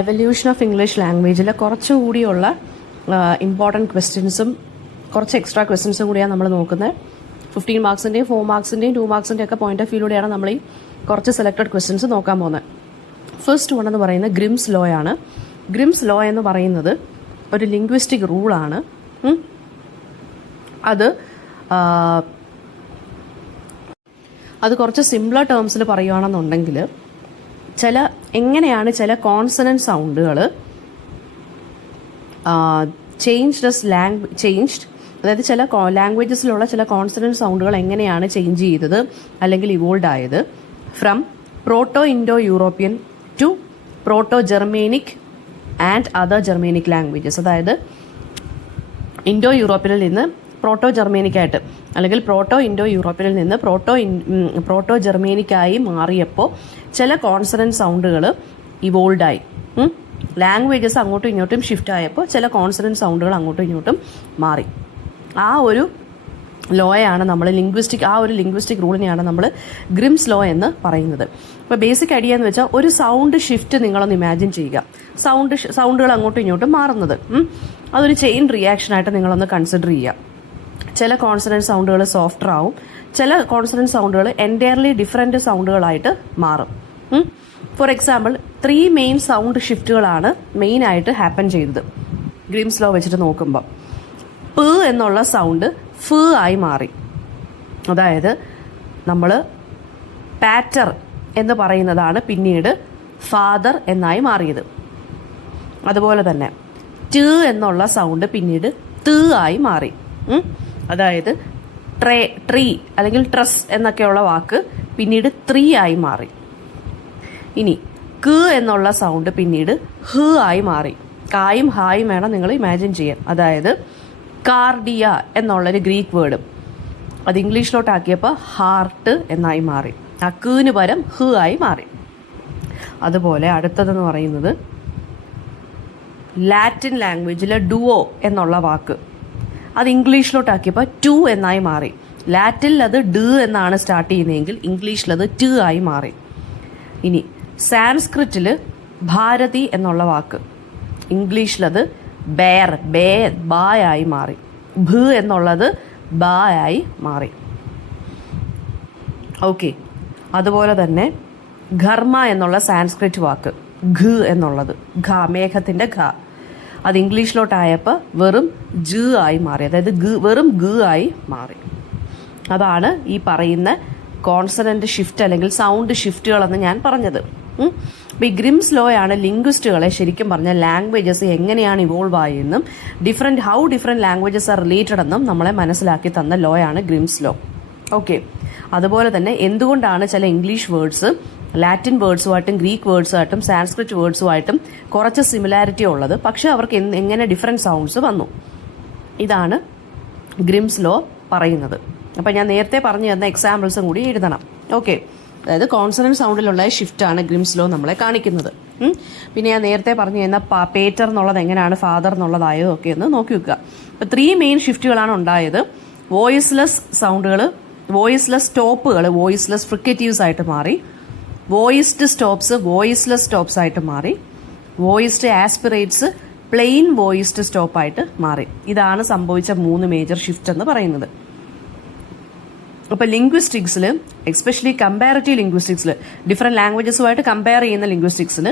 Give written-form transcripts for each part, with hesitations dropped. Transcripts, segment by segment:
Evolution of English ലാംഗ്വേജിൽ കുറച്ചുകൂടിയുള്ള important ക്വസ്റ്റ്യൻസും കുറച്ച് എക്സ്ട്രാ ക്വസ്റ്റ്യൻസും കൂടിയാണ് നമ്മൾ നോക്കുന്നത്. 15 മാർക്സിൻ്റെയും 4 മാർക്സിൻ്റെയും 2 മാർക്സിൻ്റെയും ഒക്കെ പോയിന്റ് ഓഫ് വ്യൂയിലൂടെയാണ് നമ്മൾ ഈ കുറച്ച് സെലക്ടഡ് ക്വസ്റ്റ്യൻസ് നോക്കാൻ പോകുന്നത്. ഫസ്റ്റ് വൺ എന്ന് പറയുന്നത് ഗ്രിംസ് ലോ ആണ്. ഗ്രിംസ് ലോ എന്ന് പറയുന്നത് ഒരു ലിംഗ്വിസ്റ്റിക് റൂളാണ്. അത് കുറച്ച് സിംപ്ലർ ടേംസിൽ പറയുകയാണെന്നുണ്ടെങ്കിൽ എങ്ങനെയാണ് ചില കോൺസണന്റ് സൗണ്ടുകൾ ചേഞ്ച്ഡ്, അതായത് ചില ലാംഗ്വേജസിലുള്ള ചില കോൺസണന്റ് സൗണ്ടുകൾ എങ്ങനെയാണ് ചേഞ്ച് ചെയ്തത് അല്ലെങ്കിൽ ഇവോൾവ് ആയത് from proto Indo European to proto Germanic and other Germanic languages. അതായത് ഇൻഡോ യൂറോപ്യനിൽ നിന്ന് പ്രോട്ടോ ജർമേനിക്കായിട്ട് അല്ലെങ്കിൽ പ്രോട്ടോ ഇൻഡോ യൂറോപ്യനിൽ നിന്ന് പ്രോട്ടോ ജർമേനിക്കായി മാറിയപ്പോൾ ചില കോൺസണന്റ് സൗണ്ടുകൾ ഇവോൾവ് ആയി. ലാംഗ്വേജസ് അങ്ങോട്ടും ഇങ്ങോട്ടും ഷിഫ്റ്റ് ആയപ്പോൾ ചില കോൺസണന്റ് സൗണ്ടുകൾ അങ്ങോട്ടും ഇങ്ങോട്ടും മാറി. ആ ഒരു ലോയാണ് നമ്മൾ ലിംഗ്വിസ്റ്റിക് റൂളിനെയാണ് നമ്മൾ ഗ്രിംസ് ലോ എന്ന് പറയുന്നത്. അപ്പോൾ ബേസിക് ഐഡിയ എന്ന് വെച്ചാൽ ഒരു സൗണ്ട് ഷിഫ്റ്റ് നിങ്ങളൊന്ന് ഇമാജിൻ ചെയ്യുക. സൗണ്ടുകൾ അങ്ങോട്ടും ഇങ്ങോട്ടും മാറുന്നത് അതൊരു ചെയിൻ റിയാക്ഷനായിട്ട് നിങ്ങളൊന്ന് കൺസിഡർ ചെയ്യുക. ചില കോൺസണന്റ് സൗണ്ടുകൾ സോഫ്റ്റർ ആവും, ചില കോൺസണന്റ് സൗണ്ടുകൾ എൻറ്റയർലി ഡിഫറെൻറ്റ് സൗണ്ടുകളായിട്ട് മാറും. ഫോർ എക്സാമ്പിൾ 3 മെയിൻ സൗണ്ട് ഷിഫ്റ്റുകളാണ് മെയിനായിട്ട് ഹാപ്പൻ ചെയ്തത് ഗ്രിംസ് ലോ വെച്ചിട്ട് നോക്കുമ്പോൾ. പ് എന്നുള്ള സൗണ്ട് ഫ് ആയി മാറി. അതായത് നമ്മൾ പാറ്റർ എന്ന് പറയുന്നതാണ് പിന്നീട് ഫാദർ എന്നായി മാറിയത്. അതുപോലെ തന്നെ ട് എന്നുള്ള സൗണ്ട് പിന്നീട് ത് ആയി മാറി. അതായത് ട്രീ അല്ലെങ്കിൽ ട്രസ് എന്നൊക്കെയുള്ള വാക്ക് പിന്നീട് 3 ആയി മാറി. ഇനി ക് എന്നുള്ള സൗണ്ട് പിന്നീട് ഹ് ആയി മാറി. കായും ഹായും വേണം നിങ്ങൾ ഇമാജിൻ ചെയ്യാൻ. അതായത് കാർഡിയ എന്നുള്ളൊരു ഗ്രീക്ക് വേർഡ് അത് ഇംഗ്ലീഷിലോട്ടാക്കിയപ്പോൾ ഹാർട്ട് എന്നായി മാറി. ആ കിന് പകരം ഹ് ആയി മാറി. അതുപോലെ അടുത്തതെന്ന് പറയുന്നത് ലാറ്റിൻ ലാംഗ്വേജിലെ ഡുവോ എന്നുള്ള വാക്ക് അത് ഇംഗ്ലീഷിലോട്ടാക്കിയപ്പോൾ ടു എന്നായി മാറി. ലാറ്റിനിൽ അത് ഡ് എന്നാണ് സ്റ്റാർട്ട് ചെയ്യുന്നതെങ്കിൽ ഇംഗ്ലീഷിലത് ട് ആയി മാറി. ഇനി സാൻസ്ക്രിറ്റിൽ ഭാരതി എന്നുള്ള വാക്ക് ഇംഗ്ലീഷിലത് ബായായി മാറി. ഭ എന്നുള്ളത് ബായായി മാറി. ഓക്കെ. അതുപോലെ തന്നെ ഘർമ്മ എന്നുള്ള സാൻസ്ക്രിറ്റ് വാക്ക് ഘ എന്നുള്ളത് മേഘത്തിൻ്റെ ഘ അത് ഇംഗ്ലീഷിലോട്ടായപ്പോൾ വെറും ജ് ആയി മാറി. അതായത് വെറും ഗ ആയി മാറി. അതാണ് ഈ പറയുന്ന കോൺസണന്റ് ഷിഫ്റ്റ് അല്ലെങ്കിൽ സൗണ്ട് ഷിഫ്റ്റുകളെന്ന് ഞാൻ പറഞ്ഞത്. അപ്പോൾ ഈ ഗ്രിംസ് ലോ ആണ് ലിംഗ്വിസ്റ്റുകളെ ശരിക്കും പറഞ്ഞാൽ ലാംഗ്വേജസ് എങ്ങനെയാണ് ഇവോൾവ് ആയെന്നും how different languages are related എന്നും നമ്മളെ മനസ്സിലാക്കി തന്ന ലോ ആണ് ഗ്രിംസ് ലോ. ഓക്കെ. അതുപോലെ തന്നെ എന്തുകൊണ്ടാണ് ചില ഇംഗ്ലീഷ് വേർഡ്സ് ലാറ്റിൻ വേർഡ്സുമായിട്ടും ഗ്രീക്ക് വേർഡ്സുമായിട്ടും സാൻസ്ക്രിറ്റ് വേർഡ്സുമായിട്ടും കുറച്ച് സിമിലാരിറ്റി ഉള്ളത്, പക്ഷേ അവർക്ക് എങ്ങനെ ഡിഫറെൻറ്റ് സൗണ്ട്സ് വന്നു, ഇതാണ് ഗ്രിംസ് ലോ പറയുന്നത്. അപ്പം ഞാൻ നേരത്തെ പറഞ്ഞു തന്ന എക്സാമ്പിൾസും കൂടി എഴുതണം. ഓക്കെ. അതായത് കോൺസണന്റ് സൗണ്ടിലുള്ള ഷിഫ്റ്റാണ് ഗ്രിംസ് ലോ നമ്മളെ കാണിക്കുന്നത്. പിന്നെ ഞാൻ നേരത്തെ പറഞ്ഞു തന്ന പേറ്റർ എന്നുള്ളത് എങ്ങനെയാണ് ഫാദർ എന്നുള്ളതായതും ഒക്കെ ഒന്ന് നോക്കി വെക്കുക. ഇപ്പോൾ 3 മെയിൻ ഷിഫ്റ്റുകളാണ് ഉണ്ടായത്. വോയിസ്ലെസ് സൗണ്ടുകൾ, വോയിസ്ലെസ് സ്റ്റോപ്പുകൾ വോയിസ്ലെസ് ഫ്രിക്കറ്റീവ്സ് ആയിട്ട് മാറി. വോയിസ്ഡ് സ്റ്റോപ്സ് വോയിസ്ലെസ് സ്റ്റോപ്സ് ആയിട്ട് മാറി. വോയിസ്ഡ് ആസ്പിറേറ്റ്സ് പ്ലെയിൻ വോയിസ്ഡ് സ്റ്റോപ്പായിട്ട് മാറി. ഇതാണ് സംഭവിച്ച 3 മേജർ ഷിഫ്റ്റ് എന്ന് പറയുന്നത്. അപ്പോൾ ലിംഗ്വിസ്റ്റിക്സിൽ, എസ്പെഷ്യലി കമ്പാരിറ്റീവ് ലിംഗ്വിസ്റ്റിക്സിൽ, ഡിഫറെൻറ്റ് ലാംഗ്വേജസുമായിട്ട് കമ്പയർ ചെയ്യുന്ന ലിംഗ്വിസ്റ്റിക്സിൽ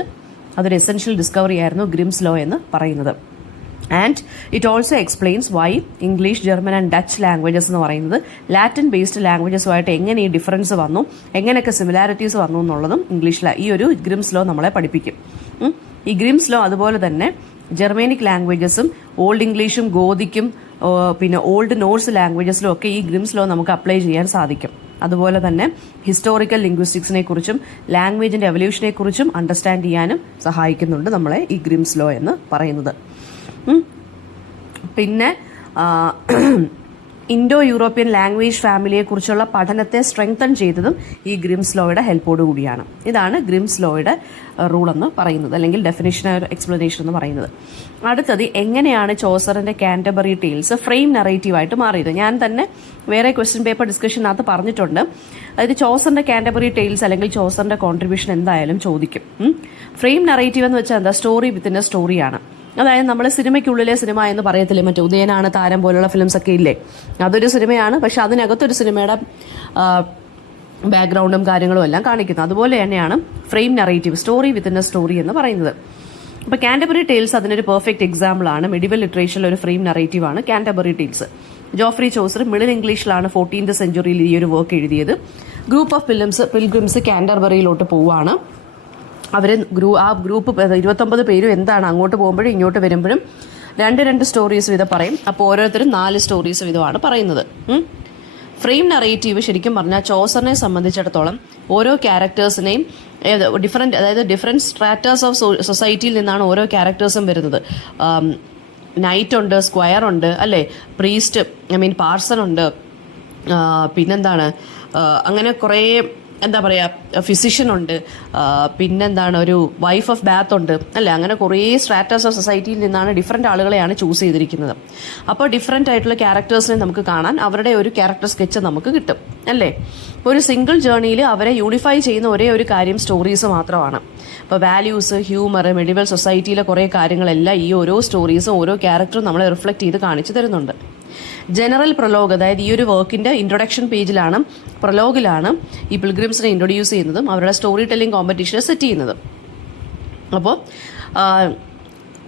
അതൊരു എസെൻഷ്യൽ ഡിസ്കവറി ആയിരുന്നു ഗ്രിംസ് ലോ എന്ന് പറയുന്നത്. And it also explains why English, German and Dutch languages എന്ന് പറയുന്നത് ലാറ്റിൻ ബേസ്ഡ് ലാംഗ്വേജസുമായിട്ട് എങ്ങനെ ഈ ഡിഫറൻസ് വന്നു, എങ്ങനെയൊക്കെ സിമിലാരിറ്റീസ് വന്നു എന്നുള്ളതും ഈ ഒരു ഗ്രിംസ് ലോ നമ്മളെ പഠിപ്പിക്കും. ഈ ഗ്രിംസ് ലോ അതുപോലെ തന്നെ ജർമേനിക് ലാംഗ്വേജസും ഓൾഡ് ഇംഗ്ലീഷും ഗോതിക്കും പിന്നെ ഓൾഡ് നോർസ് ലാംഗ്വേജസിലും ഒക്കെ ഈ ഗ്രിംസ് ലോ നമുക്ക് അപ്ലൈ ചെയ്യാൻ സാധിക്കും. അതുപോലെ തന്നെ ഹിസ്റ്റോറിക്കൽ ലിംഗ്വിസ്റ്റിക്സിനെ കുറിച്ചും ലാംഗ്വേജിന്റെ എവല്യൂഷനെ കുറിച്ചും അണ്ടർസ്റ്റാൻഡ് ചെയ്യാനും സഹായിക്കുന്നുണ്ട് നമ്മളെ ഈ ഗ്രിംസ് ലോ എന്ന് പറയുന്നത്. പിന്നെ ഇൻഡോ യൂറോപ്യൻ ലാംഗ്വേജ് ഫാമിലിയെക്കുറിച്ചുള്ള പഠനത്തെ സ്ട്രെങ്തൻ ചെയ്തതും ഈ ഗ്രിംസ് ലോയുടെ ഹെൽപ്പോട് കൂടിയാണ്. ഇതാണ് ഗ്രിംസ് ലോയുടെ റൂൾ എന്ന് പറയുന്നത്, അല്ലെങ്കിൽ ഡെഫിനിഷൻ എക്സ്പ്ലനേഷൻ എന്ന് പറയുന്നത്. അടുത്തത് എങ്ങനെയാണ് ചോസറിന്റെ കാൻറ്റർബറി ടെയിൽസ് ഫ്രെയിം നറേറ്റീവായിട്ട് മാറിയത്. ഞാൻ തന്നെ വേറെ ക്വസ്റ്റ്യൻ പേപ്പർ ഡിസ്കഷനകത്ത് പറഞ്ഞിട്ടുണ്ട്. അതായത് ചോസറിന്റെ കാൻറ്റർബറി ടെയിൽസ് അല്ലെങ്കിൽ ചോസറിന്റെ കോൺട്രിബ്യൂഷൻ എന്തായാലും ചോദിക്കും. ഫ്രെയിം നറേറ്റീവ് എന്ന് വെച്ചാൽ എന്താ, സ്റ്റോറി വിത്തിൻ എ സ്റ്റോറിയാണ്. അതായത് നമ്മൾ സിനിമയ്ക്കുള്ളിലെ സിനിമ എന്ന് പറയത്തില്ലേ, മറ്റേ ഉദയനാണ് താരം പോലുള്ള ഫിലിംസ് ഒക്കെ ഇല്ലേ, അതൊരു സിനിമയാണ്. പക്ഷെ അതിനകത്തൊരു സിനിമയുടെ ബാക്ക്ഗ്രൗണ്ടും കാര്യങ്ങളും എല്ലാം കാണിക്കുന്നത്. അതുപോലെ തന്നെയാണ് frame narrative, story within A story എന്ന് പറയുന്നത്. അപ്പോൾ കാൻറ്റർബറി ടെയിൽസ് അതിനൊരു പെർഫെക്റ്റ് എക്സാമ്പിൾ ആണ്. മെഡിവൽ ലിറ്ററേച്ചറിൽ ഒരു ഫ്രെയിം നറേറ്റീവ് ആണ് Canterbury tales. Joffrey Chaucer middle ഇംഗ്ലീഷിലാണ് 14th സെഞ്ചുറിയിൽ ഈ ഒരു വർക്ക് എഴുതിയത്. ഗ്രൂപ്പ് ഓഫ് പിൽഗ്രിംസ് കാൻറ്റർബറിയിലോട്ട് പോവുകയാണ്. അവർ ആ ഗ്രൂപ്പ് 29 പേരും എന്താണ്, അങ്ങോട്ട് പോകുമ്പോഴും ഇങ്ങോട്ട് വരുമ്പോഴും രണ്ട് സ്റ്റോറീസ് വീതം പറയും. അപ്പോൾ ഓരോരുത്തരും 4 സ്റ്റോറീസ് വീതമാണ് പറയുന്നത്. ഫ്രെയിം നറേറ്റീവ് ശരിക്കും പറഞ്ഞാൽ ചോസറിനെ സംബന്ധിച്ചിടത്തോളം ഓരോ ക്യാരക്ടേഴ്സിനെയും ഡിഫറെൻറ്റ് സ്ട്രാറ്റേഴ്സ് ഓഫ് സൊസൈറ്റിയിൽ നിന്നാണ് ഓരോ ക്യാരക്ടേഴ്സും വരുന്നത്. നൈറ്റ് ഉണ്ട്, സ്ക്വയർ ഉണ്ട്, അല്ലേ, പ്രീസ്റ്റ് പാർസൺ ഉണ്ട്, പിന്നെന്താണ്, അങ്ങനെ കുറേ എന്താ പറയുക, ഫിസിഷ്യൻ ഉണ്ട്, പിന്നെന്താണ്, ഒരു വൈഫ് ഓഫ് ബാത്ത് ഉണ്ട്, അല്ലേ, അങ്ങനെ കുറേ സ്ട്രാറ്റസ് ഓഫ് സൊസൈറ്റിയിൽ നിന്നാണ് ഡിഫറെൻറ്റ് ആളുകളെയാണ് ചൂസ് ചെയ്തിരിക്കുന്നത്. അപ്പോൾ ഡിഫറെൻ്റ് ആയിട്ടുള്ള ക്യാരക്ടേഴ്സിനെ നമുക്ക് കാണാൻ അവരുടെ ഒരു ക്യാരക്ടർ സ്കെച്ച് നമുക്ക് കിട്ടും, അല്ലേ. ഒരു സിംഗിൾ ജേർണിയിൽ അവരെ യൂണിഫൈ ചെയ്യുന്ന ഒരേ ഒരു കാര്യം സ്റ്റോറീസ് മാത്രമാണ്. ഇപ്പോൾ വാല്യൂസ്, ഹ്യൂമർ, മെഡിവൽ സൊസൈറ്റിയിലെ കുറേ കാര്യങ്ങളെല്ലാം ഈ ഓരോ സ്റ്റോറീസും ഓരോ ക്യാരക്ടറും നമ്മളെ റിഫ്ലക്റ്റ് ചെയ്ത് കാണിച്ചു തരുന്നുണ്ട്. ജനറൽ പ്രൊലോഗ്, അതായത് ഈ ഒരു വർക്കിന്റെ ഇൻട്രൊഡക്ഷൻ പേജിലാണ്, പ്രൊലോഗിലാണ് ഈ പിൽഗ്രിംസിനെ ഇൻട്രൊഡ്യൂസ് ചെയ്യുന്നതും അവരുടെ സ്റ്റോറി ടെല്ലിംഗ് കോമ്പറ്റീഷനെ സെറ്റ് ചെയ്യുന്നതും. അപ്പോൾ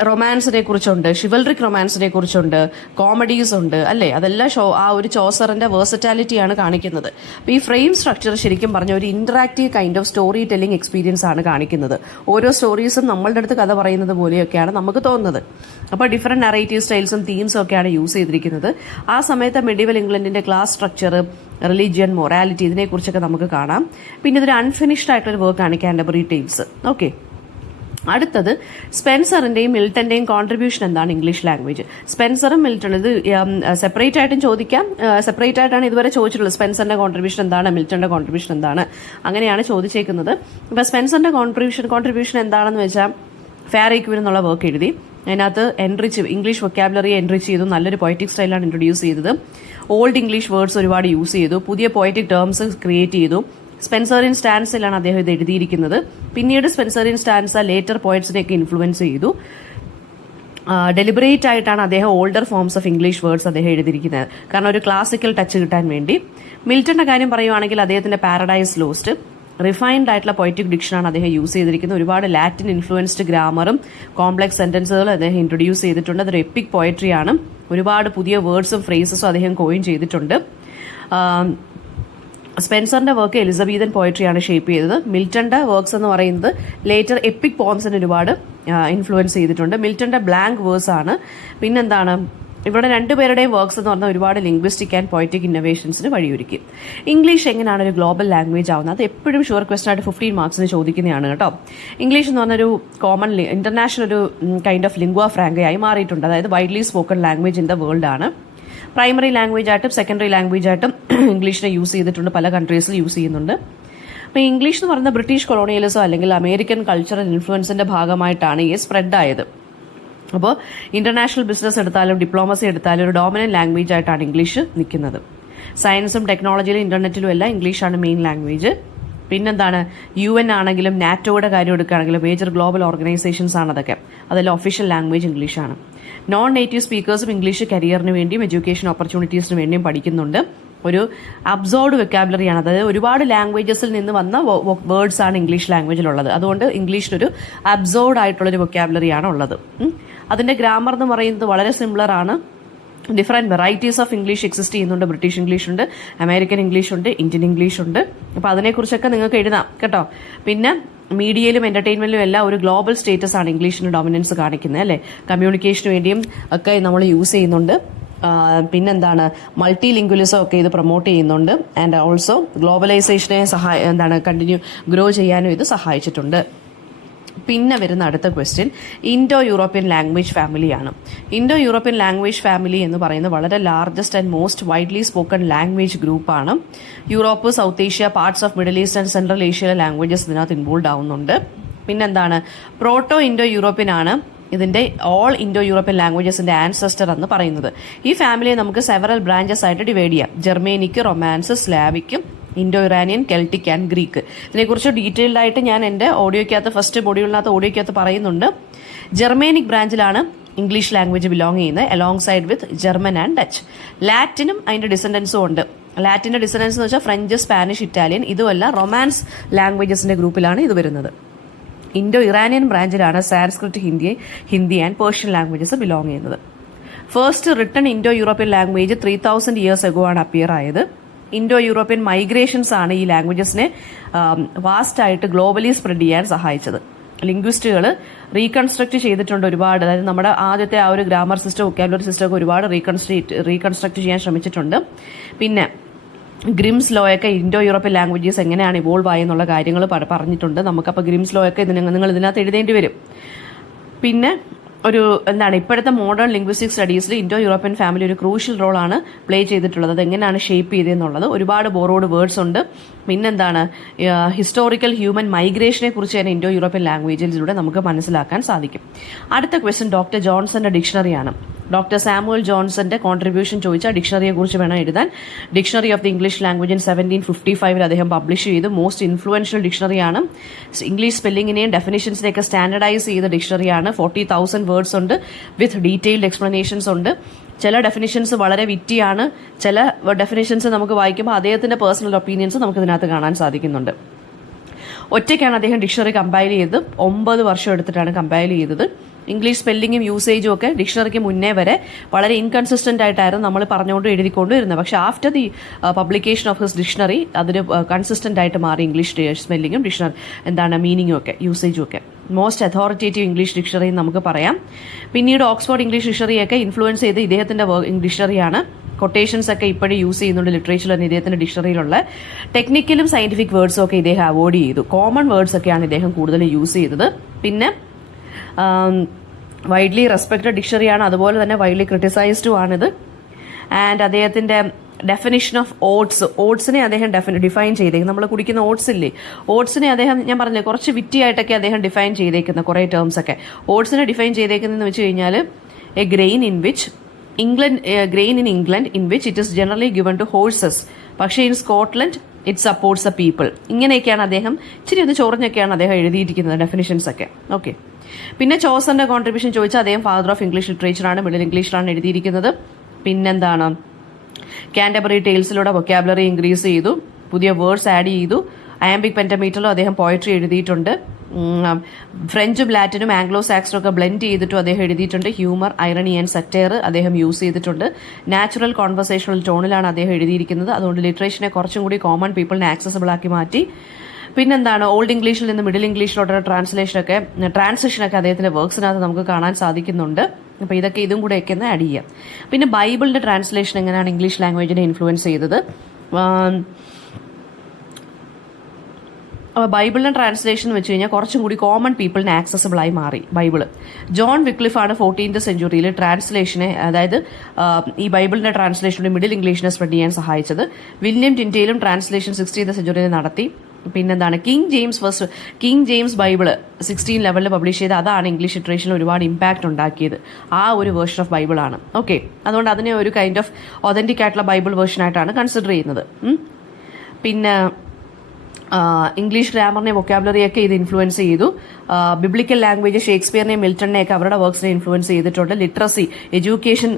റൊമാൻസിനെ കുറിച്ചുണ്ട്, ഷിവൽറിക് റൊമാൻസിനെ കുറിച്ചുണ്ട്, കോമഡീസ് ഉണ്ട്, അല്ലേ, അതെല്ലാം ആ ഒരു ചോസറിന്റെ വേഴ്സറ്റാലിറ്റിയാണ് കാണിക്കുന്നത്. അപ്പോൾ ഈ ഫ്രെയിം സ്ട്രക്ചർ ശരിക്കും പറഞ്ഞ ഒരു interactive kind of story telling experience ആണ് കാണിക്കുന്നത്. ഓരോ സ്റ്റോറീസും നമ്മളുടെ അടുത്ത് കഥ പറയുന്നത് പോലെയൊക്കെയാണ് നമുക്ക് തോന്നുന്നത്. അപ്പോൾ ഡിഫറെൻറ്റ് നറേറ്റീവ് സ്റ്റൈൽസും തീംസും ഒക്കെയാണ് യൂസ് ചെയ്തിരിക്കുന്നത്. ആ സമയത്ത് മെഡിവൽ ഇംഗ്ലണ്ടിന്റെ ക്ലാസ് സ്ട്രക്ചർ, റിലീജിയൻ, മൊറാലിറ്റി, ഇതിനെക്കുറിച്ചൊക്കെ നമുക്ക് കാണാം. പിന്നെ ഇതൊരു അൺഫിനിഷ്ഡ് ആയിട്ടൊരു വർക്കാണ് കാൻറ്റർബറി ടെയിൽസ്. ഓക്കെ, അടുത്തത് സ്പെൻസറിന്റെയും മിൽട്ടന്റെയും കോൺട്രിബ്യൂഷൻ എന്താണ് ഇംഗ്ലീഷ് ലാംഗ്വേജ്. സ്പെൻസറും മിൽട്ടൺ ഇത് സെപ്പറേറ്റ് ആയിട്ടും ചോദിക്കാം. സെപ്പറേറ്റ് ആയിട്ടാണ് ഇതുവരെ ചോദിച്ചിട്ടുള്ളത്. സ്പെൻസറിന്റെ കോൺട്രിബ്യൂഷൻ എന്താണ്, മിൽട്ടന്റെ കോൺട്രിബ്യൂഷൻ എന്താണ്, അങ്ങനെയാണ് ചോദിച്ചേക്കുന്നത്. ഇപ്പൊ സ്പെൻസറിന്റെ കോൺട്രിബ്യൂഷൻ എന്താണെന്ന് വെച്ചാൽ ഫെയറി ക്വീൻ എന്നുള്ള വർക്ക് എഴുതി. അതിനകത്ത് ഇംഗ്ലീഷ് വൊക്കാബുലറി എൻറിച്ച് ചെയ്തു. നല്ലൊരു പോയറ്റിക് സ്റ്റൈലാണ് ഇൻട്രൊഡ്യൂസ് ചെയ്തത്. ഓൾഡ് ഇംഗ്ലീഷ് വേർഡ്സ് ഒരുപാട് യൂസ് ചെയ്തു. പുതിയ പോയറ്റിക് ടേംസ് ക്രിയേറ്റ് ചെയ്തു. സ്പെൻസറിയൻ സ്റ്റാൻസിലാണ് അദ്ദേഹം ഇത് എഴുതിയിരിക്കുന്നത്. പിന്നീട് സ്പെൻസറിയൻ സ്റ്റാൻസ ലേറ്റർ പോയറ്റ്സിനെയൊക്കെ ഇൻഫ്ലുവൻസ് ചെയ്തു. ഡെലിബറേറ്റ് ആയിട്ടാണ് അദ്ദേഹം older forms of English words അദ്ദേഹം എഴുതിയിരിക്കുന്നത്, കാരണം ഒരു ക്ലാസിക്കൽ ടച്ച് കിട്ടാൻ വേണ്ടി. മിൽട്ടന്റെ കാര്യം പറയുവാണെങ്കിൽ അദ്ദേഹത്തിന്റെ പാരഡൈസ് ലോസ്റ്റ് റിഫൈൻഡ് ആയിട്ടുള്ള പൊയറ്റിക് ഡിക്ഷനാണ് അദ്ദേഹം യൂസ് ചെയ്തിരിക്കുന്നത്. ഒരുപാട് ലാറ്റിൻ ഇൻഫ്ലുവൻസ്ഡ് ഗ്രാമറും കോംപ്ലക്സ് സെന്റൻസുകളും അദ്ദേഹം ഇൻട്രൊഡ്യൂസ് ചെയ്തിട്ടുണ്ട്. അതൊരു എപ്പിക് പോയട്രിയാണ്. ഒരുപാട് പുതിയ വേർഡ്സും ഫ്രേസസും അദ്ദേഹം കോയിൻ ചെയ്തിട്ടുണ്ട്. സ്പെൻസറിന്റെ വർക്ക് എലിസബീതൻ പോയട്രിയാണ് ഷേപ്പ് ചെയ്തത്. മിൽട്ടന്റെ വർക്ക്സ് എന്ന് പറയുന്നത് ലേറ്റർ എപ്പിക് പോംസിന് ഒരുപാട് ഇൻഫ്ലുവൻസ് ചെയ്തിട്ടുണ്ട്. മിൽട്ടന്റെ ബ്ലാങ്ക് വേഴ്സ് ആണ്. പിന്നെന്താണ്, ഇവിടെ രണ്ടുപേരുടെയും വർക്ക്സ് എന്ന് പറഞ്ഞാൽ ഒരുപാട് ലിംഗ്വിസ്റ്റിക് ആൻഡ് പോയറ്റിക് ഇന്നോവേഷൻസിന് വഴിയൊരുക്കി. ഇംഗ്ലീഷ് എങ്ങനെയാണ് ഒരു ഗ്ലോബൽ ലാംഗ്വേജ് ആവുന്നത്? അത് എപ്പോഴും ഷുവർ ക്വസ്റ്റൻ ആയിട്ട് 15 മാർക്സിന് ചോദിക്കുന്നതാണ് കേട്ടോ. ഇംഗ്ലീഷ് എന്ന് പറഞ്ഞൊരു കോമൺ ഇന്റർനാഷണൽ ഒരു കൈൻഡ് ഓഫ് ലിംഗ്വ ഫ്രാങ്കയായി മാറിയിട്ടുണ്ട്. അതായത് widely spoken language in the world ആണ്. പ്രൈമറി ലാംഗ്വേജ് ആയിട്ടും സെക്കൻഡറി ലാംഗ്വേജ് ആയിട്ടും ഇംഗ്ലീഷിനെ യൂസ് ചെയ്തിട്ടുണ്ട്. പല കൺട്രീസിൽ യൂസ് ചെയ്യുന്നുണ്ട്. അപ്പോൾ ഇംഗ്ലീഷ് എന്ന് പറയുന്ന ബ്രിട്ടീഷ് കൊളോണിയലിസോ അല്ലെങ്കിൽ അമേരിക്കൻ കൾച്ചറൽ ഇൻഫ്ലുവൻസിന്റെ ഭാഗമായിട്ടാണ് ഈ സ്പ്രെഡ് ആയത്. അപ്പോൾ ഇന്റർനാഷണൽ ബിസിനസ് എടുത്താലും ഡിപ്ലോമസി എടുത്താലും ഒരു ഡോമിനന്റ് ലാംഗ്വേജ് ആയിട്ടാണ് ഇംഗ്ലീഷ് നിൽക്കുന്നത്. സയൻസും ടെക്നോളജിയിലും ഇന്റർനെറ്റിലും എല്ലാം ഇംഗ്ലീഷാണ് മെയിൻ ലാംഗ്വേജ്. പിന്നെന്താണ്, UN ആണെങ്കിലും നാറ്റോയുടെ കാര്യം എടുക്കുകയാണെങ്കിലും മേജർ ഗ്ലോബൽ ഓർഗനൈസേഷൻസ് ആണ് അതൊക്കെ. അതെല്ലാം ഒഫീഷ്യൽ ലാംഗ്വേജ് ഇംഗ്ലീഷാണ്. നോൺ നേറ്റീവ് സ്പീക്കേഴ്സും ഇംഗ്ലീഷ് കരിയറിന് വേണ്ടിയും എഡ്യൂക്കേഷൻ ഓപ്പർച്യൂണിറ്റീസിന് വേണ്ടിയും പഠിക്കുന്നുണ്ട്. ഒരു അബ്സോർഡ് വെക്കാബുലറിയാണ്, അതായത് ഒരുപാട് ലാംഗ്വേജസിൽ നിന്ന് വന്ന വേർഡ്സ് ആണ് ഇംഗ്ലീഷ് ലാംഗ്വേജിലുള്ളത്. അതുകൊണ്ട് ഇംഗ്ലീഷിനൊരു അബ്സോർഡ് ആയിട്ടുള്ളൊരു വെക്കാബുലറിയാണ് ഉള്ളത്. അതിന്റെ ഗ്രാമർ എന്ന് പറയുന്നത് വളരെ സിമിലർ ആണ്. Different varieties of English exist ചെയ്യുന്നുണ്ട്. ബ്രിട്ടീഷ് ഇംഗ്ലീഷ് ഉണ്ട്, അമേരിക്കൻ ഇംഗ്ലീഷ് ഉണ്ട്, ഇന്ത്യൻ ഇംഗ്ലീഷ് ഉണ്ട്. അപ്പോൾ അതിനെക്കുറിച്ചൊക്കെ നിങ്ങൾക്ക് എഴുതാം കേട്ടോ. പിന്നെ മീഡിയയിലും എന്റർടൈൻമെന്റിലും എല്ലാം ഒരു ഗ്ലോബൽ സ്റ്റേറ്റസ് ആണ് ഇംഗ്ലീഷിന് ഡോമിനൻസ് കാണിക്കുന്നത്, അല്ലേ. കമ്മ്യൂണിക്കേഷന് വേണ്ടിയും ഒക്കെ നമ്മൾ യൂസ് ചെയ്യുന്നുണ്ട്. പിന്നെന്താണ്, മൾട്ടി ലിംഗ്വലിസം ഒക്കെ ഇത് പ്രൊമോട്ട് ചെയ്യുന്നുണ്ട്. ആൻഡ് ഓൾസോ ഗ്ലോബലൈസേഷനെ കണ്ടിന്യൂ ഗ്രോ ചെയ്യാനും ഇത് സഹായിച്ചിട്ടുണ്ട്. പിന്നെ വരുന്ന അടുത്ത ക്വസ്റ്റ്യൻ ഇൻഡോ യൂറോപ്യൻ ലാംഗ്വേജ് ഫാമിലിയാണ്. ഇൻഡോ യൂറോപ്യൻ ലാംഗ്വേജ് ഫാമിലി എന്ന് പറയുന്നത് വളരെ largest and most widely spoken language ഗ്രൂപ്പാണ്. Europe, South Asia, parts of Middle East and Central ഏഷ്യയിലെ ലാംഗ്വേജസ് ഇതിനകത്ത് ഇൻവോൾവ് ആവുന്നുണ്ട്. പിന്നെന്താണ്, പ്രോട്ടോ ഇൻഡോ യൂറോപ്യൻ ആണ് ഇതിൻ്റെ ഓൾ ഇൻഡോ യൂറോപ്യൻ ലാംഗ്വേജസിന്റെ ആൻസെസ്റ്റർ എന്ന് പറയുന്നത്. ഈ ഫാമിലിയെ നമുക്ക് സെവറൽ ബ്രാഞ്ചസ് ആയിട്ട് ഡിവൈഡ് ചെയ്യാം. Germanic, Romance, Slavic, Indo Iranian, Celtic and Greek. ഇതിനെക്കുറിച്ച് ഡീറ്റെയിൽഡ് ആയിട്ട് ഞാൻ എൻ്റെ ഓഡിയോയ്ക്കകത്ത് ഫസ്റ്റ് മൊഡ്യൂളിനകത്ത് ഓഡിയോയ്ക്കകത്ത് പറയുന്നുണ്ട്. ജർമ്മേനിക് ബ്രാഞ്ചിലാണ് ഇംഗ്ലീഷ് ലാംഗ്വേജ് ബിലോങ് ചെയ്യുന്നത്, alongside with German and Dutch. ലാറ്റിനും അതിൻ്റെ ഡിസെൻഡൻസും ഉണ്ട്. ലാറ്റിൻ്റെ ഡിസെൻഡൻസ് എന്ന് വെച്ചാൽ ഫ്രഞ്ച്, സ്പാനിഷ്, ഇറ്റാലിയൻ. ഇതുമല്ല റൊമാൻസ് ലാംഗ്വേജസിന്റെ ഗ്രൂപ്പിലാണ് ഇത് വരുന്നത്. ഇൻഡോ ഇറാനിയൻ ബ്രാഞ്ചിലാണ് Sanskrit, Hindi and Persian languages belong ചെയ്യുന്നത്. First written Indo European language 3000 years ago ആണ് അപ്പിയർ ആയത്. ഇൻഡോ യൂറോപ്യൻ മൈഗ്രേഷൻസ് ആണ് ഈ ലാംഗ്വേജസിനെ വാസ്റ്റായിട്ട് ഗ്ലോബലി സ്പ്രെഡ് ചെയ്യാൻ സഹായിച്ചത്. ലിംഗ്വിസ്റ്റുകൾ റീകൺസ്ട്രക്ട് ചെയ്തിട്ടുണ്ട് ഒരുപാട്. അതായത് നമ്മുടെ ആദ്യത്തെ ആ ഒരു ഗ്രാമർ സിസ്റ്റം, വൊക്കാബുലറി സിസ്റ്റം ഒക്കെ ഒരുപാട് റീകൺസ്ട്രക്ട് ചെയ്യാൻ ശ്രമിച്ചിട്ടുണ്ട്. പിന്നെ ഗ്രിംസ് ലോ ഒക്കെ ഇൻഡോ യൂറോപ്യൻ ലാംഗ്വേജസ് എങ്ങനെയാണ് ഇവോൾവ് ആയെന്നുള്ള കാര്യങ്ങൾ പറഞ്ഞിട്ടുണ്ട്. നമുക്കപ്പോൾ ഗ്രിംസ് ലോ ഒക്കെ നിങ്ങൾ ഇതിനകത്ത് എഴുതേണ്ടി വരും. പിന്നെ ഇപ്പോഴത്തെ മോഡേൺ ലിംഗ്വിസ്റ്റിക് സ്റ്റഡീസിൽ ഇൻഡോ യൂറോപ്യൻ ഫാമിലി ഒരു ക്രൂഷ്യൽ റോളാണ് പ്ലേ ചെയ്തിട്ടുള്ളത്. അത് എങ്ങനെയാണ് ഷേപ്പ് ചെയ്തതെന്നുള്ളത്. ഒരുപാട് ബോറോഡ് വേർഡ്സ് ഉണ്ട്. പിന്നെന്താണ്, ഹിസ്റ്റോറിക്കൽ ഹ്യൂമൻ മൈഗ്രേഷനെ കുറിച്ച് തന്നെ ഇൻഡോ യൂറോപ്യൻ ലാംഗ്വേജിലൂടെ നമുക്ക് മനസ്സിലാക്കാൻ സാധിക്കും. അടുത്ത ക്വസ്റ്റ്യൻ ഡോക്ടർ ജോൺസന്റെ ഡിക്ഷണറിയാണ്. ഡോക്ടർ സാമുവൽ ജോൺസന്റെ കോൺട്രിബ്യൂഷൻ ചോദിച്ചാൽ ഡിക്ഷണറിയെ കുറിച്ച് വേണം എഴുതാൻ. Dictionary of the English language in 1755 അദ്ദേഹം പബ്ലിഷ് ചെയ്തു. മോസ്റ്റ് ഇൻഫ്ലുവൻഷ്യൽ ഡിക്ഷണറിയാണ്. ഇംഗ്ലീഷ് സ്പെല്ലിങ്ങിനെയും ഡെഫിനിഷൻസിനെയൊക്കെ സ്റ്റാൻഡർഡൈസ് ചെയ്ത ഡിക്ഷണറിയാണ്. 40,000 വേർഡ്സ് ഉണ്ട്, വിത്ത് ഡീറ്റെയിൽഡ് എക്സ്പ്ലനേഷൻസ് ഉണ്ട്. ചില ഡെഫിനിഷൻസ് വളരെ വിറ്റിയാണ്. ചില ഡെഫിനിഷൻസ് നമുക്ക് വായിക്കുമ്പോൾ അദ്ദേഹത്തിന്റെ പേഴ്സണൽ ഒപ്പീനിയൻസ് നമുക്ക് ഇതിനകത്ത് കാണാൻ സാധിക്കുന്നുണ്ട്. ഒറ്റയ്ക്കാണ് അദ്ദേഹം ഡിക്ഷണറി കമ്പൈൽ ചെയ്തത്. 9 വർഷം എടുത്തിട്ടാണ് കമ്പൈൽ ചെയ്തത്. ഇംഗ്ലീഷ് സ്പെല്ലിങ്ങും യൂസേജും ഒക്കെ ഡിക്ഷണറിക്ക് മുന്നേ വരെ വളരെ ഇൻകൺസിസ്റ്റന്റ് ആയിട്ടായിരുന്നു നമ്മൾ പറഞ്ഞുകൊണ്ട് എഴുതിക്കൊണ്ടും ഇരുന്നത്. പക്ഷേ after the publication of his dictionary അതിന് കൺസിസ്റ്റന്റ് ആയിട്ട് മാറി. ഇംഗ്ലീഷ് സ്പെല്ലിങ്ങും മീനിങ്ങും ഒക്കെ യൂസേജും ഒക്കെ. മോസ്റ്റ് അതോറിറ്റേറ്റീവ് ഇംഗ്ലീഷ് ഡിക്ഷണറി നമുക്ക് പറയാം. പിന്നീട് ഓക്സ്ഫോർഡ് ഇംഗ്ലീഷ് ഡിക്ഷണറിയൊക്കെ ഇൻഫ്ലുവൻസ് ചെയ്ത് ഇദ്ദേഹത്തിന്റെ ഡിക്ഷണറിയാണ്. കൊട്ടേഷൻസ് ഒക്കെ ഇപ്പോഴും യൂസ് ചെയ്യുന്നുണ്ട് ലിറ്ററേച്ചറിൽ തന്നെ ഇദ്ദേഹത്തിന്റെ ഡിക്ഷണറിയിലുള്ള. ടെക്നിക്കലും സയന്റിഫിക് വേർഡ്സും ഒക്കെ ഇദ്ദേഹം അവോയ്ഡ് ചെയ്തു. കോമൺ വേർഡ്സ് ഒക്കെയാണ് ഇദ്ദേഹം കൂടുതൽ യൂസ് ചെയ്തത്. പിന്നെ വൈഡ്ലി റെസ്പെക്റ്റഡ് ഡിക്ഷണറിയാണ്, അതുപോലെ തന്നെ വൈഡ്ലി ക്രിട്ടിസൈസ്ഡും ആണിത്. ആൻഡ് അദ്ദേഹത്തിന്റെ ഡെഫിനിഷൻ ഓഫ് ഓട്സിനെ അദ്ദേഹം ഡിഫൈൻ ചെയ്തേക്കുന്നത്. നമ്മൾ കുടിക്കുന്ന ഓട്സ് ഇല്ലേ, ഓട്സിനെ അദ്ദേഹം, ഞാൻ പറഞ്ഞില്ലേ, കുറച്ച് വിറ്റിയായിട്ടൊക്കെ അദ്ദേഹം ഡിഫൈൻ ചെയ്തേക്കുന്ന കുറേ ടേംസ് ഒക്കെ. ഓട്സിനെ ഡിഫൈൻ ചെയ്തേക്കുന്നതെന്ന് വെച്ച് കഴിഞ്ഞാൽ a grain in England in which it is generally given to horses, പക്ഷേ in Scotland it supports a people. ഇങ്ങനെയൊക്കെയാണ് അദ്ദേഹം, ഇച്ചിരി ഒന്ന് ചോറിഞ്ഞൊക്കെയാണ് അദ്ദേഹം എഴുതിയിരിക്കുന്നത് ഡെഫിനിഷൻസ് ഒക്കെ. ഓക്കെ. പിന്നെ ചോസറിന്റെ കോൺട്രിബ്യൂഷൻ ചോദിച്ചാൽ അദ്ദേഹം ഫാദർ ഓഫ് ഇംഗ്ലീഷ് ലിറ്ററേച്ചറാണ്, മിഡിൽ ഇംഗ്ലീഷിലാണ് എഴുതിയിരിക്കുന്നത്. പിന്നെന്താണ്, കാൻറ്റർബറി ടെയിൽസിലൂടെ വൊക്കാബുലറി ഇൻക്രീസ് ചെയ്തു, പുതിയ വേർഡ്സ് ആഡ് ചെയ്തു. അയാംബിക് പെന്റമീറ്ററിലും അദ്ദേഹം പോയട്രി എഴുതിയിട്ടുണ്ട്. ഫ്രഞ്ചും ലാറ്റിനും ആംഗ്ലോ സാക്സനും ഒക്കെ ബ്ലെൻഡ് ചെയ്തിട്ടും അദ്ദേഹം എഴുതിയിട്ടുണ്ട്. ഹ്യൂമർ, ഐറണി ആൻഡ് സറ്റയർ അദ്ദേഹം യൂസ് ചെയ്തിട്ടുണ്ട്. നാച്ചുറൽ കോൺവെർസേഷണൽ ടോണിലാണ് അദ്ദേഹം എഴുതിയിരിക്കുന്നത്. അതുകൊണ്ട് ലിറ്ററേച്ചറിനെ കുറച്ചും കൂടി കോമൺ പീപ്പിളിനെ ആക്സസിബിൾ ആക്കി മാറ്റി. പിന്നെന്താണ്, ഓൾഡ് ഇംഗ്ലീഷിൽ നിന്ന് മിഡിൽ ഇംഗ്ലീഷിലോട്ടുള്ള ട്രാൻസിഷനൊക്കെ അദ്ദേഹത്തിന്റെ വർക്ക്സിനകത്ത് നമുക്ക് കാണാൻ സാധിക്കുന്നുണ്ട്. അപ്പോൾ ഇതും കൂടെയൊക്കെ ഒന്ന് ആഡ് ചെയ്യാം. പിന്നെ ബൈബിളിന്റെ ട്രാൻസ്ലേഷൻ എങ്ങനെയാണ് ഇംഗ്ലീഷ് ലാംഗ്വേജിനെ ഇൻഫ്ലുവൻസ് ചെയ്തത്. അപ്പോൾ ബൈബിളിന്റെ ട്രാൻസ്ലേഷൻ എന്ന് വെച്ച് കഴിഞ്ഞാൽ കുറച്ചും കൂടി കോമൺ പീപ്പിളിന് ആക്സസിബിൾ ആയി മാറി ബൈബിള്. ജോൺ വിക്ലിഫാണ് 14th സെഞ്ചുറിയിൽ ട്രാൻസ്ലേഷനെ, അതായത് ഈ ബൈബിളിന്റെ ട്രാൻസ്ലേഷനിലൂടെ മിഡിൽ ഇംഗ്ലീഷിനെ സ്പ്രെഡ് ചെയ്യാൻ സഹായിച്ചത്. വില്യം ടിൻഡെയിലും ട്രാൻസ്ലേഷൻ 16th സെഞ്ചുറിയിൽ നടത്തി. പിന്നെന്താണ്, കിങ് ജെയിംസ് ബൈബിള് 16 ലെവലിൽ പബ്ലിഷ് ചെയ്ത് അതാണ് ഇംഗ്ലീഷ് ലിറ്ററേച്ചറിൽ ഒരുപാട് ഇമ്പാക്ട് ഉണ്ടാക്കിയത്. ആ ഒരു വേർഷൻ ഓഫ് ബൈബിളാണ്. ഓക്കെ, അതുകൊണ്ട് അതിനെ ഒരു കൈൻഡ് ഓഫ് ഒതന്റിക് ആയിട്ടുള്ള ബൈബിൾ വേർഷനായിട്ടാണ് കൺസിഡർ ചെയ്യുന്നത്. പിന്നെ ഇംഗ്ലീഷ് ഗ്രാമറിനെ വൊക്കാബുലറിയൊക്കെ ഇത് ഇൻഫ്ലുവൻസ് ചെയ്തു. ബിബ്ലിക്കൽ ലാംഗ്വേജ് ഷേക്സ്പിയറിനെയും മിൽട്ടണിനെയൊക്കെ അവരുടെ വർക്ക്സിനെ ഇൻഫ്ലുവൻസ് ചെയ്തിട്ടുണ്ട്. ലിറ്ററസി, എഡ്യൂക്കേഷൻ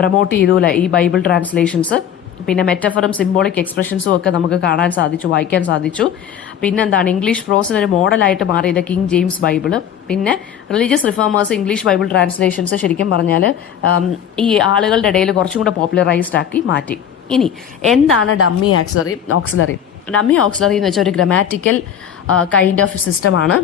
പ്രൊമോട്ട് ചെയ്തു ഈ ബൈബിൾ ട്രാൻസ്ലേഷൻസ്. പിന്നെ മെറ്റഫറും സിംബോളിക് എക്സ്പ്രഷൻസും ഒക്കെ നമുക്ക് കാണാൻ സാധിച്ചു, വായിക്കാൻ സാധിച്ചു. പിന്നെന്താണ്, ഇംഗ്ലീഷ് പ്രോസിനൊരു മോഡലായിട്ട് മാറിയത് കിങ് ജെയിംസ് ബൈബിള്. പിന്നെ religious reformers English Bible translations ശരിക്കും പറഞ്ഞാൽ ഈ ആളുകളുടെ ഇടയിൽ കുറച്ചും കൂടെ പോപ്പുലറൈസ്ഡ് ആക്കി മാറ്റി. ഇനി എന്താണ് ഡമ്മി ഓക്സിലറി? ഡമ്മി ഓക്സിലറി എന്ന് വെച്ചാൽ ഒരു ഗ്രമാറ്റിക്കൽ കൈൻഡ് ഓഫ് സിസ്റ്റമാണ്.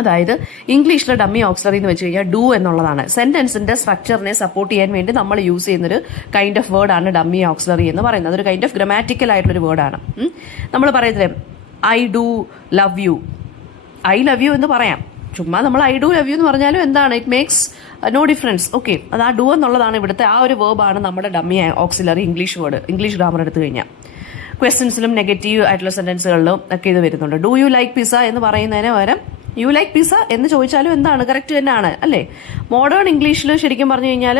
അതായത് ഇംഗ്ലീഷിലെ ഡമ്മി ഓക്സിലറി എന്ന് വെച്ച് കഴിഞ്ഞാൽ ഡു എന്നുള്ളതാണ്. സെന്റൻസിന്റെ സ്ട്രക്ചറിനെ സപ്പോർട്ട് ചെയ്യാൻ വേണ്ടി നമ്മൾ യൂസ് ചെയ്യുന്നൊരു കൈൻഡ് ഓഫ് വേർഡാണ് ഡമ്മി ഓക്സിലറി എന്ന് പറയുന്നത്. അതൊരു കൈൻഡ് ഓഫ് ഗ്രമാറ്റിക്കൽ ആയിട്ടുള്ളൊരു വേർഡാണ്. നമ്മൾ പറയുന്നത് I do love you, I love you എന്ന് പറയാം. ചുമ്മാ നമ്മൾ ഐ ഡു ലവ് യു എന്ന് പറഞ്ഞാലും എന്താണ്, it makes no difference. Okay, അത് ആ ഡു എന്നുള്ളതാണ് ഇവിടുത്തെ ആ ഒരു വേർബാണ് നമ്മുടെ dummy auxiliary English word. English grammar എടുത്തു കഴിഞ്ഞാൽ ക്വസ്റ്റ്യൻസിലും നെഗറ്റീവ് ആയിട്ടുള്ള സെന്റൻസുകളിലും ഒക്കെ ഇത് വരുന്നുണ്ട്. ഡു യു ലൈക്ക് പിസ്സ എന്ന് പറയുന്നതിന് പകരം യു ലൈക്ക് പിസ്സ എന്ന് ചോദിച്ചാലും എന്താണ്, കറക്റ്റ് തന്നെയാണ് അല്ലേ. മോഡേൺ ഇംഗ്ലീഷിൽ ശരിക്കും പറഞ്ഞു കഴിഞ്ഞാൽ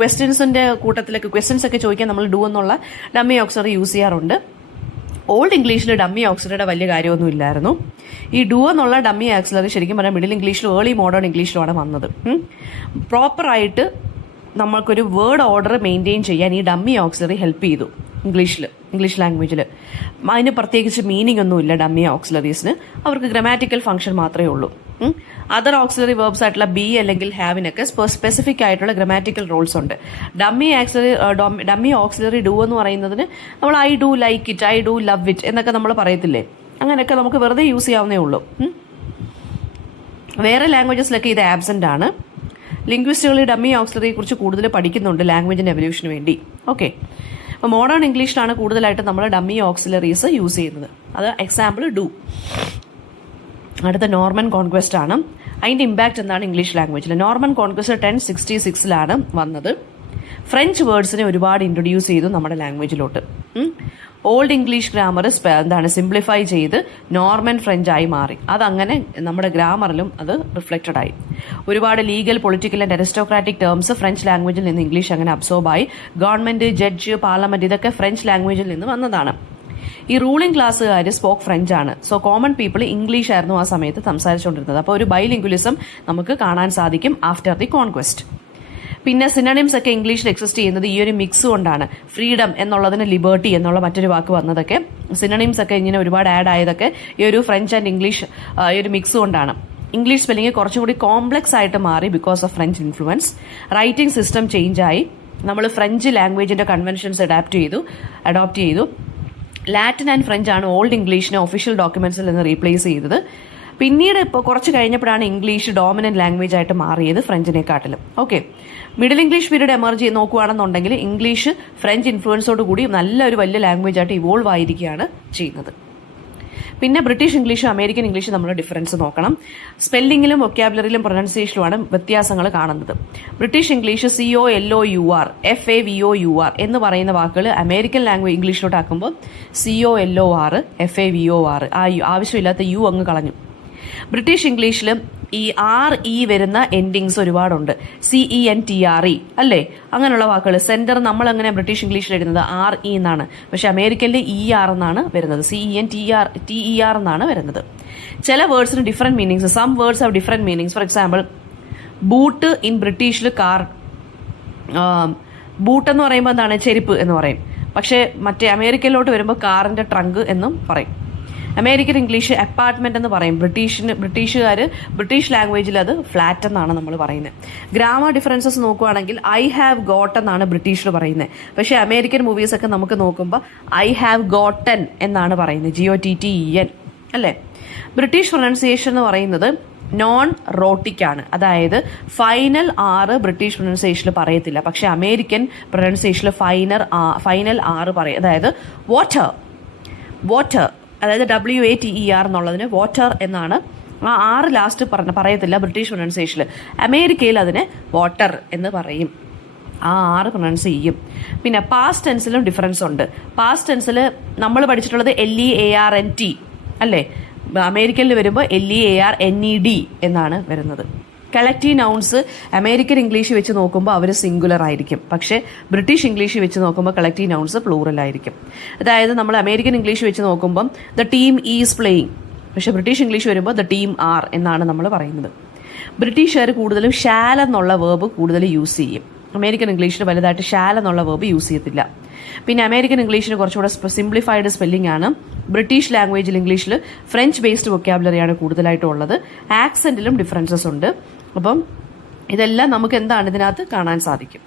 ക്വസ്റ്റ്യൻസിന്റെ കൂട്ടത്തിലൊക്കെ ക്വസ്റ്റ്യൻസ് ഒക്കെ ചോദിക്കാൻ നമ്മൾ ഡു എന്നുള്ള ഡമ്മി ഓക്സിലറി യൂസ് ചെയ്യാറുണ്ട്. ഓൾഡ് ഇംഗ്ലീഷിൽ ഡമ്മി ഓക്സിലറിയുടെ വലിയ കാര്യമൊന്നും ഇല്ലായിരുന്നു. ഈ ഡു എന്നുള്ള ഡമ്മി ഓക്സിലറി ശരിക്കും പറഞ്ഞാൽ മിഡിൽ ഇംഗ്ലീഷിലും ഏർലി മോഡേൺ ഇംഗ്ലീഷിലുമാണ് വന്നത്. പ്രോപ്പറായിട്ട് നമ്മൾക്കൊരു വേർഡ് ഓർഡർ മെയിൻറ്റെയിൻ ചെയ്യാൻ ഈ ഡമ്മി ഓക്സിലറി ഹെൽപ്പ് ചെയ്തു ഇംഗ്ലീഷ് ലാംഗ്വേജിൽ. അതിന് പ്രത്യേകിച്ച് മീനിങ് ഒന്നുമില്ല ഡമ്മി ഓക്സിലറീസിന്, അവർക്ക് ഗ്രമാറ്റിക്കൽ ഫംഗ്ഷൻ മാത്രമേ ഉള്ളൂ. അതർ ഓക്സിലറി വേർബ്സ് ആയിട്ടുള്ള ബി അല്ലെങ്കിൽ ഹാവിനൊക്കെ സ്പെസിഫിക് ആയിട്ടുള്ള ഗ്രമാറ്റിക്കൽ റോൾസ് ഉണ്ട്. ഡമ്മി ഓക്സിലറി ഡു എന്ന് പറയുന്നതിന് നമ്മൾ I do like it, I do love it എന്നൊക്കെ നമ്മൾ പറയത്തില്ലേ, അങ്ങനെയൊക്കെ നമുക്ക് വെറുതെ യൂസ് ചെയ്യാവുന്നേ ഉള്ളൂ. വേറെ ലാംഗ്വേജസിലൊക്കെ ഇത് ആബ്സെന്റ് ആണ്. ലിംഗ്വിസ്റ്റുകളിൽ ഡമ്മി ഓക്സിലറിയെ കുറിച്ച് കൂടുതൽ പഠിക്കുന്നുണ്ട് ലാംഗ്വേജിന്റെ എവല്യൂഷന് വേണ്ടി. ഓക്കെ, അപ്പോൾ മോഡേൺ ഇംഗ്ലീഷിലാണ് കൂടുതലായിട്ട് നമ്മൾ ഡമ്മി ഓക്സിലറീസ് യൂസ് ചെയ്യുന്നത്. അത് എക്സാമ്പിൾ ഡു. അടുത്ത നോർമൻ കോൺക്വസ്റ്റ് ആണ്. അതിന്റെ ഇമ്പാക്ട് എന്താണ് ഇംഗ്ലീഷ് ലാംഗ്വേജിൽ? നോർമൻ കോൺക്വസ്റ്റ് 1066 വന്നത്. ഫ്രഞ്ച് വേർഡ്സിനെ ഒരുപാട് ഇൻട്രൊഡ്യൂസ് ചെയ്തു നമ്മുടെ ലാംഗ്വേജിലോട്ട്. ഓൾഡ് ഇംഗ്ലീഷ് ഗ്രാമർ സിംപ്ലിഫൈ ചെയ്ത് നോർമൻ ഫ്രഞ്ച് ആയി മാറി. അതങ്ങനെ നമ്മുടെ ഗ്രാമറിലും അത് റിഫ്ലക്റ്റഡ് ആയി. ഒരുപാട് legal, political and aristocratic terms French ലാംഗ്വേജിൽ നിന്ന് ഇംഗ്ലീഷ് അങ്ങനെ അബ്സോർബ് ആയി. ഗവൺമെന്റ്, ജഡ്ജ്, പാർലമെന്റ് ഇതൊക്കെ ഫ്രഞ്ച് ലാംഗ്വേജിൽ നിന്ന് വന്നതാണ്. ഈ റൂളിംഗ് ക്ലാസ്സുകാർ സ്പോക്ക് ഫ്രഞ്ച് ആണ്. സോ കോമൺ പീപ്പിൾ ഇംഗ്ലീഷ് ആയിരുന്നു ആ സമയത്ത് സംസാരിച്ചുകൊണ്ടിരുന്നത്. അപ്പോൾ ഒരു ബൈലിംഗ്വലിസം നമുക്ക് കാണാൻ സാധിക്കും ആഫ്റ്റർ ദി കോൺക്വസ്റ്റ്. പിന്നെ സിനണിംസ് ഒക്കെ ഇംഗ്ലീഷിൽ എക്സിസ്റ്റ് ചെയ്യുന്നത് ഈ ഒരു മിക്സ് കൊണ്ടാണ്. ഫ്രീഡം എന്നുള്ളതിന് ലിബർട്ടി എന്നുള്ള മറ്റൊരു വാക്ക് വന്നതൊക്കെ, സിനണിംസ് ഒക്കെ ഇങ്ങനെ ഒരുപാട് ആഡ് ആയതൊക്കെ ഈ ഒരു ഫ്രഞ്ച് ആൻഡ് ഇംഗ്ലീഷ് ഈ ഒരു മിക്സ് കൊണ്ടാണ്. ഇംഗ്ലീഷ് സ്പെല്ലിംഗ് കുറച്ചും കൂടി കോംപ്ലക്സ് ആയിട്ട് മാറി because of French influence. Writing system change ആയി. നമ്മൾ ഫ്രഞ്ച് ലാംഗ്വേജിന്റെ കൺവെൻഷൻസ് അഡോപ്റ്റ് ചെയ്തു. ലാറ്റിൻ ആൻഡ് ഫ്രഞ്ച് ആണ് ഓൾഡ് ഇംഗ്ലീഷിനെ ഒഫീഷ്യൽ ഡോക്യുമെന്റ്സിൽ നിന്ന് റീപ്ലേസ് ചെയ്തത്. പിന്നീട് ഇപ്പോൾ കുറച്ച് കഴിഞ്ഞപ്പോഴാണ് ഇംഗ്ലീഷ് ഡോമിനന്റ് ലാംഗ്വേജ് ആയിട്ട് മാറിയത് ഫ്രഞ്ചിനെക്കാട്ടിലും. Okay, middle English period emerge നോക്കുകയാണെന്നുണ്ടെങ്കിൽ ഇംഗ്ലീഷ് ഫ്രഞ്ച് ഇൻഫ്ലുവൻസോട് കൂടി നല്ലൊരു വലിയ ലാംഗ്വേജ് ആയിട്ട് ഇവോൾവ് ആയിരിക്കുകയാണ് ചെയ്യുന്നത്. പിന്നെ ബ്രിട്ടീഷ് ഇംഗ്ലീഷും അമേരിക്കൻ ഇംഗ്ലീഷും നമ്മൾ ഡിഫറൻസ് നോക്കണം. സ്പെല്ലിംഗിലും വൊക്കാബുലറിയിലും പ്രൊനൗൺസിയേഷനിലുമാണ് വ്യത്യാസങ്ങൾ കാണുന്നത്. ബ്രിട്ടീഷ് ഇംഗ്ലീഷ് COLOUR, FAVOUR എന്ന് പറയുന്ന വാക്കുകൾ അമേരിക്കൻ ലാംഗ്വേജ് ഇംഗ്ലീഷിലോട്ട് ആക്കുമ്പോൾ COLOR, FAVOR ആ ആവശ്യമില്ലാത്ത യു അങ്ങ് കളഞ്ഞു. ബ്രിട്ടീഷ് ഇംഗ്ലീഷിൽ ഈ RE വരുന്ന എൻഡിങ്സ് ഒരുപാടുണ്ട്. CENTRE അല്ലേ, അങ്ങനെയുള്ള വാക്കുകൾ. സെന്റർ നമ്മൾ അങ്ങനെ ബ്രിട്ടീഷ് ഇംഗ്ലീഷിൽ എഴുതുന്നത് RE എന്നാണ്, പക്ഷെ അമേരിക്കനിൽ ER എന്നാണ് വരുന്നത്, CENTER എന്നാണ് വരുന്നത്. ചില വേർഡ്സിന് different meanings. Some words have different meanings. For example boot in ബ്രിട്ടീഷിൽ കാർ, ബൂട്ട് എന്ന് പറയുമ്പോൾ എന്താണ്, ചെരുപ്പ് എന്ന് പറയും. പക്ഷേ മറ്റേ അമേരിക്കയിലോട്ട് വരുമ്പോൾ കാറിന്റെ ട്രങ്ക് എന്നും പറയും. അമേരിക്കൻ ഇംഗ്ലീഷ് അപ്പാർട്ട്മെന്റ് എന്ന് പറയും. ബ്രിട്ടീഷുകാർ ബ്രിട്ടീഷ് ലാംഗ്വേജിൽ അത് ഫ്ലാറ്റ് എന്നാണ് നമ്മൾ പറയുന്നത്. ഗ്രാമർ ഡിഫറൻസസ് നോക്കുകയാണെങ്കിൽ ഐ ഹാവ് ഗോട്ട് എന്നാണ് ബ്രിട്ടീഷിൽ പറയുന്നത്. പക്ഷേ അമേരിക്കൻ മൂവീസ് ഒക്കെ നമുക്ക് നോക്കുമ്പോൾ ഐ ഹാവ് ഗോട്ടൻ എന്നാണ് പറയുന്നത്, GOTTEN അല്ലേ. ബ്രിട്ടീഷ് പ്രൊനൗൺസിയേഷൻ എന്ന് പറയുന്നത് നോൺ റോട്ടിക് ആണ്. അതായത് ഫൈനൽ R ബ്രിട്ടീഷ് പ്രൊനൗൺസിയേഷനിൽ പറയത്തില്ല, പക്ഷെ അമേരിക്കൻ പ്രൊനൗൺസിയേഷനിൽ ഫൈനൽ R പറയും. അതായത് വാട്ടർ അതായത് WATER എന്നുള്ളതിന് വാട്ടർ എന്നാണ്. ആ R ലാസ്റ്റ് പറയത്തില്ല ബ്രിട്ടീഷ് പ്രൊനൗൺസിയേഷനിൽ. അമേരിക്കയിൽ അതിന് വാട്ടർ എന്ന് പറയും, ആ R പ്രൊനൗൺസ് ചെയ്യും. പിന്നെ പാസ്റ്റ് ടെൻസിലും ഡിഫറൻസ് ഉണ്ട്. പാസ്റ്റ് ടെൻസിൽ നമ്മൾ പഠിച്ചിട്ടുള്ളത് LEARNT അല്ലേ, അമേരിക്കനിൽ വരുമ്പോൾ LEARNED എന്നാണ് വരുന്നത്. കളക്റ്റീവ് നൗൺസ് അമേരിക്കൻ ഇംഗ്ലീഷ് വെച്ച് നോക്കുമ്പോൾ അവർ സിംഗുലർ ആയിരിക്കും, പക്ഷേ ബ്രിട്ടീഷ് ഇംഗ്ലീഷ് വെച്ച് നോക്കുമ്പോൾ കളക്റ്റീവ് നൗൺസ് പ്ലൂറൽ ആയിരിക്കും. അതായത് നമ്മൾ അമേരിക്കൻ ഇംഗ്ലീഷ് വെച്ച് നോക്കുമ്പം ദ ടീം ഈസ് പ്ലേയിങ്, പക്ഷേ ബ്രിട്ടീഷ് ഇംഗ്ലീഷ് വരുമ്പോൾ ദ ടീം ആർ എന്നാണ് നമ്മൾ പറയുന്നത്. ബ്രിട്ടീഷുകാർ കൂടുതലും ഷാൽ എന്നുള്ള വേർബ് കൂടുതൽ യൂസ് ചെയ്യും. അമേരിക്കൻ ഇംഗ്ലീഷിൽ വലുതായിട്ട് ഷാൽ എന്നുള്ള വേർബ് യൂസ് ചെയ്യത്തില്ല. പിന്നെ അമേരിക്കൻ ഇംഗ്ലീഷിന് കുറച്ചുകൂടെ സിംപ്ലിഫൈഡ് സ്പെല്ലിംഗ് ആണ്. ബ്രിട്ടീഷ് ലാംഗ്വേജിൽ ഇംഗ്ലീഷിൽ ഫ്രഞ്ച് ബേസ്ഡ് വൊക്കാബുലറിയാണ് കൂടുതലായിട്ടുള്ളത്. ആക്സെന്റിലും ഡിഫറൻസസ് ഉണ്ട്. അപ്പം ഇതെല്ലാം നമുക്ക് എന്താണ് ഇതിനകത്ത് കാണാൻ സാധിക്കും.